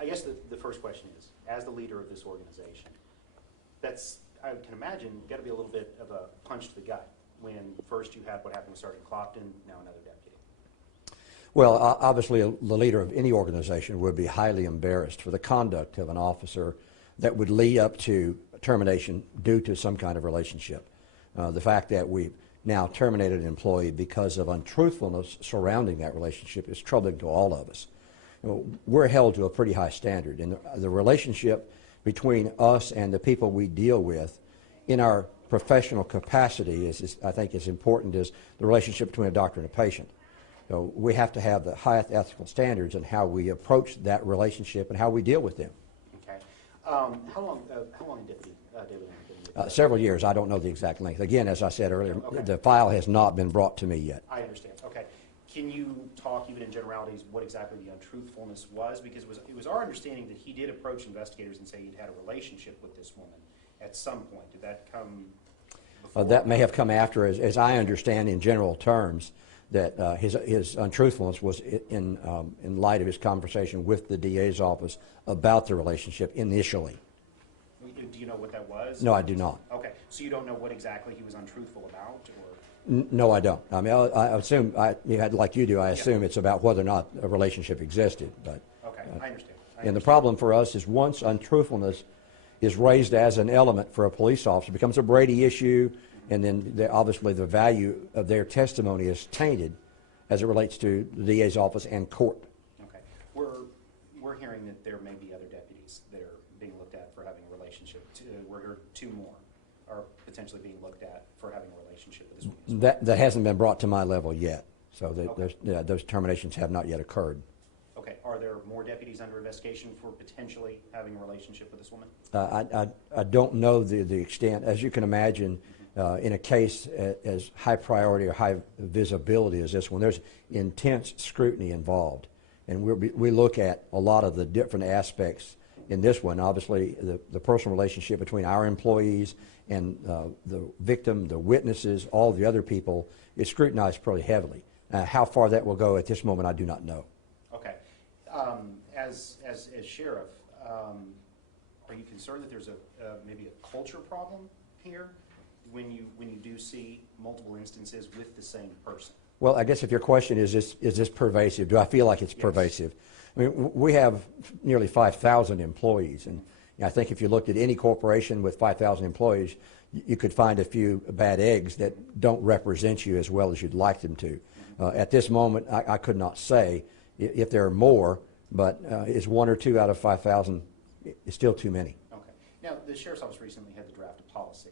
I guess the first question is, as the leader of this organization, I can imagine, got to be a little bit of a punch to the gut when first you had what happened with Sergeant Clopton, now another deputy. Well, obviously, the leader of any organization would be highly embarrassed for the conduct of an officer that would lead up to termination due to some kind of relationship. The fact that we've now terminated an employee because of untruthfulness surrounding that relationship is troubling to all of us. We're held to a pretty high standard, and the relationship between us and the people we deal with in our professional capacity is I think, as important as the relationship between a doctor and a patient. So we have to have the highest ethical standards in how we approach that relationship and how we deal with them. Okay. How long did David? Several years. I don't know the exact length. Again, as I said earlier, okay. The file has not been brought to me yet. I understand. Okay. Can you talk, even in generalities, what exactly the untruthfulness was? Because it was our understanding that he did approach investigators and say he'd had a relationship with this woman at some point. Did that come before? That may have come after, as I understand in general terms, that his untruthfulness was in light of his conversation with the DA's office about the relationship initially. Do you know what that was? No, I do not. Okay. So you don't know what exactly he was untruthful about? Or? No, I don't. I mean, I assume, like you do, I assume it's about whether or not a relationship existed. But okay, I understand. And the problem for us is once untruthfulness is raised as an element for a police officer, it becomes a Brady issue, and then obviously the value of their testimony is tainted as it relates to the DA's office and court. Okay. We're hearing that there may be other deputies that are being looked at for having a relationship. We're hearing two more are potentially being looked at for having a relationship with this woman. That hasn't been brought to my level yet, so okay. Those terminations have not yet occurred. Okay. Are there more deputies under investigation for potentially having a relationship with this woman? I don't know the extent. As you can imagine, in a case as high priority or high visibility as this one, there's intense scrutiny involved. And we look at a lot of the different aspects in this one. Obviously, the personal relationship between our employees and the victim, the witnesses, all the other people is scrutinized pretty heavily. How far that will go at this moment, I do not know. Okay. As sheriff, are you concerned that there's maybe a culture problem here when you do see multiple instances with the same person? Well, I guess if your question is this pervasive, do I feel like it's yes. pervasive? I mean, we have nearly 5,000 employees, and I think if you looked at any corporation with 5,000 employees, you could find a few bad eggs that don't represent you as well as you'd like them to. At this moment, I could not say if there are more, but is 1 or 2 out of 5,000 is still too many. Okay. Now, the Sheriff's Office recently had to draft a policy.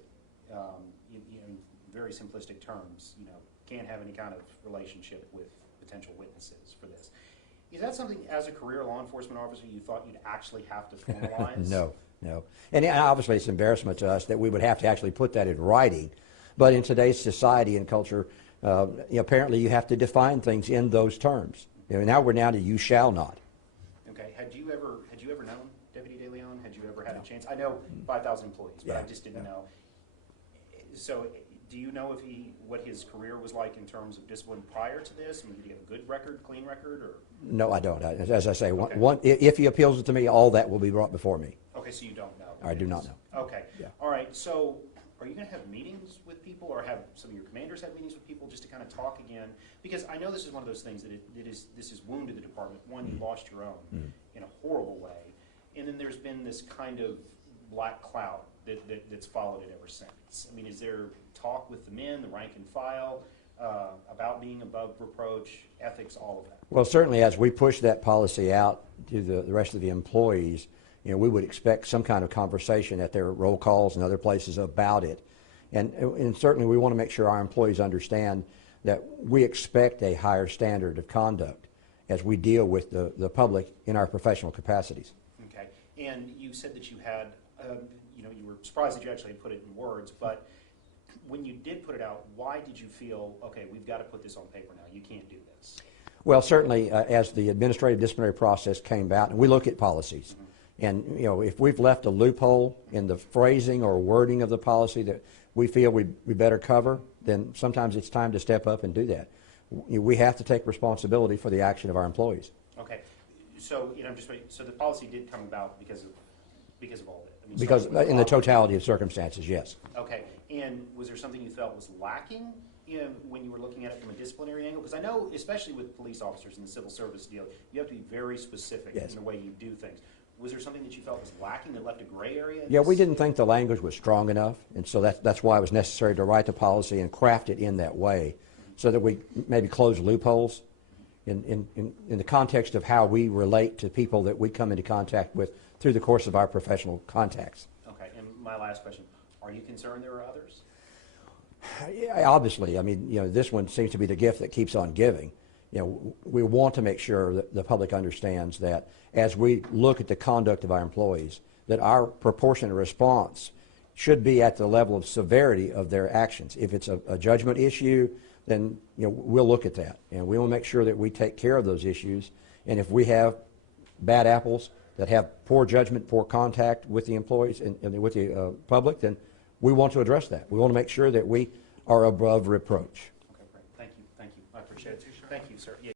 In very simplistic terms, can't have any kind of relationship with potential witnesses for this. Is that something, as a career law enforcement officer, you thought you'd actually have to formalize? No. And obviously it's embarrassment to us that we would have to actually put that in writing. But in today's society and culture, apparently you have to define things in those terms. Now we're down to you shall not. Okay. Had you ever known Deputy De Leon? Had you ever had a chance? I know 5,000 employees, but I just didn't know. So do you know what his career was like in terms of discipline prior to this? I mean, did he have a good record, clean record, or? No, I don't. As I say, okay. If he appeals it to me, all that will be brought before me. Okay, so you don't know. I do not know. Okay. Yeah. All right. So are you going to have meetings with people, or have some of your commanders have meetings with people just to kind of talk again? Because I know this is one of those things that this is wounded the department. One, you lost your own in a horrible way, and then there's been this kind of black cloud that's followed it ever since. I mean, is there talk with the men, the rank and file, about being above reproach, ethics, all of that? Well, certainly as we push that policy out to the rest of the employees, we would expect some kind of conversation at their roll calls and other places about it. And certainly we want to make sure our employees understand that we expect a higher standard of conduct as we deal with the public in our professional capacities. Okay. And you said that you had, you were surprised that you actually put it in words, but when you did put it out, why did you feel, okay, we've got to put this on paper now, you can't do this? Well, certainly as the administrative disciplinary process came about, and we look at policies, and if we've left a loophole in the phrasing or wording of the policy that we feel we better cover, then sometimes it's time to step up and do that. We have to take responsibility for the action of our employees. Okay. so, you know, I'm just waiting, so the policy did come about because of all that? I mean, Because starting with in the law- totality of circumstances, yes. Okay, and was there something you felt was lacking when you were looking at it from a disciplinary angle? Because I know, especially with police officers in the civil service deal, you have to be very specific Yes. in the way you do things. Was there something that you felt was lacking that left a gray area? Yeah, we didn't think the language was strong enough, and so that's why it was necessary to write the policy and craft it in that way, so that we maybe close loopholes in the context of how we relate to people that we come into contact with through the course of our professional contacts. Okay, and my last question, are you concerned there are others? Yeah, obviously, I mean, you know, this one seems to be the gift that keeps on giving. You know, we want to make sure that the public understands that as we look at the conduct of our employees, that our proportionate response should be at the level of severity of their actions. If it's a judgment issue, then, you know, we'll look at that, and we will make sure that we take care of those issues. And if we have bad apples that have poor judgment, poor contact with the employees and with the public, then we want to address that. We want to make sure that we are above reproach. Okay, great. Thank you. I appreciate it. Thank you, sir. Yeah.